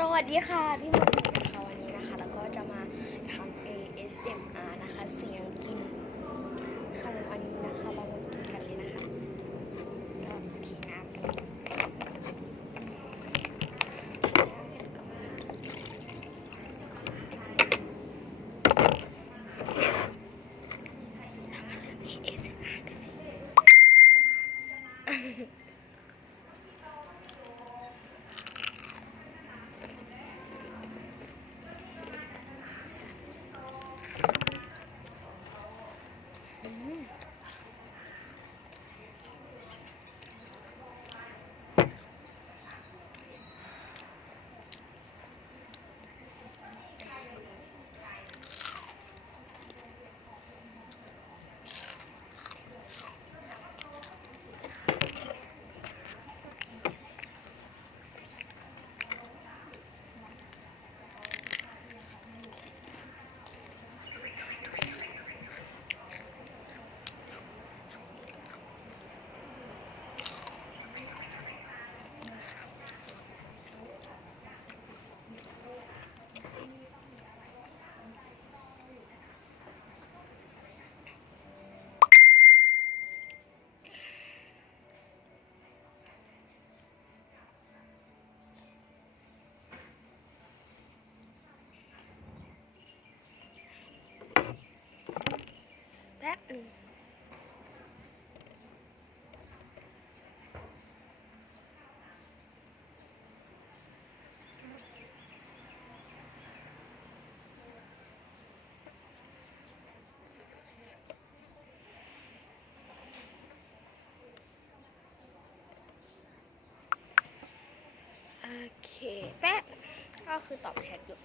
สวัสดีค่ะพี่มนต์นะคะวันนี้นะคะแล้วก็จะมาทำ ASMR นะคะเสียงกินขนมอันนี้นะคะเรามากินกันเลยนะคะก็ทีน้ำASMR กันเลยแป๊บนึงโอเคแป๊บก็คือตอบแชทอยู่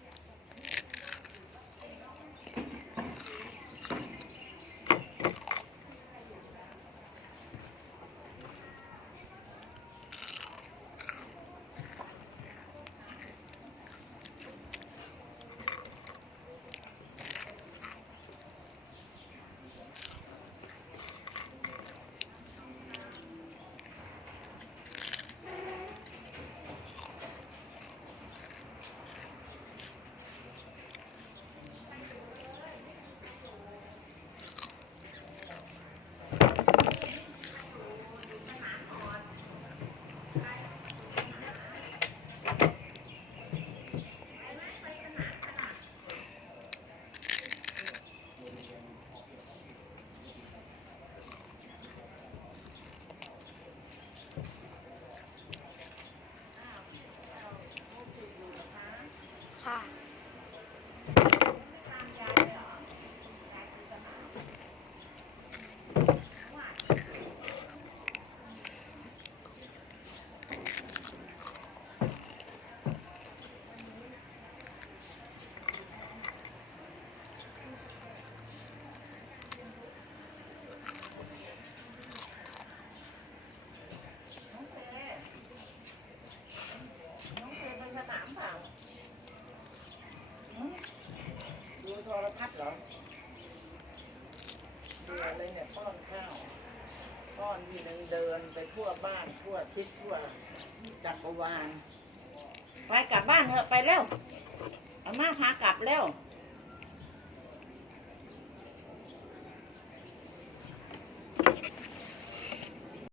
ค่ะดูโทรทัศน์เหรอเบื่อเลยเนี่ยป้อนข้าวป้อนทีนึงเดินไปทั่วบ้านทั่วทิศทั่วจักรวาลไปกลับบ้านเถอะไปเร็วอาม่าพากลับเร็ว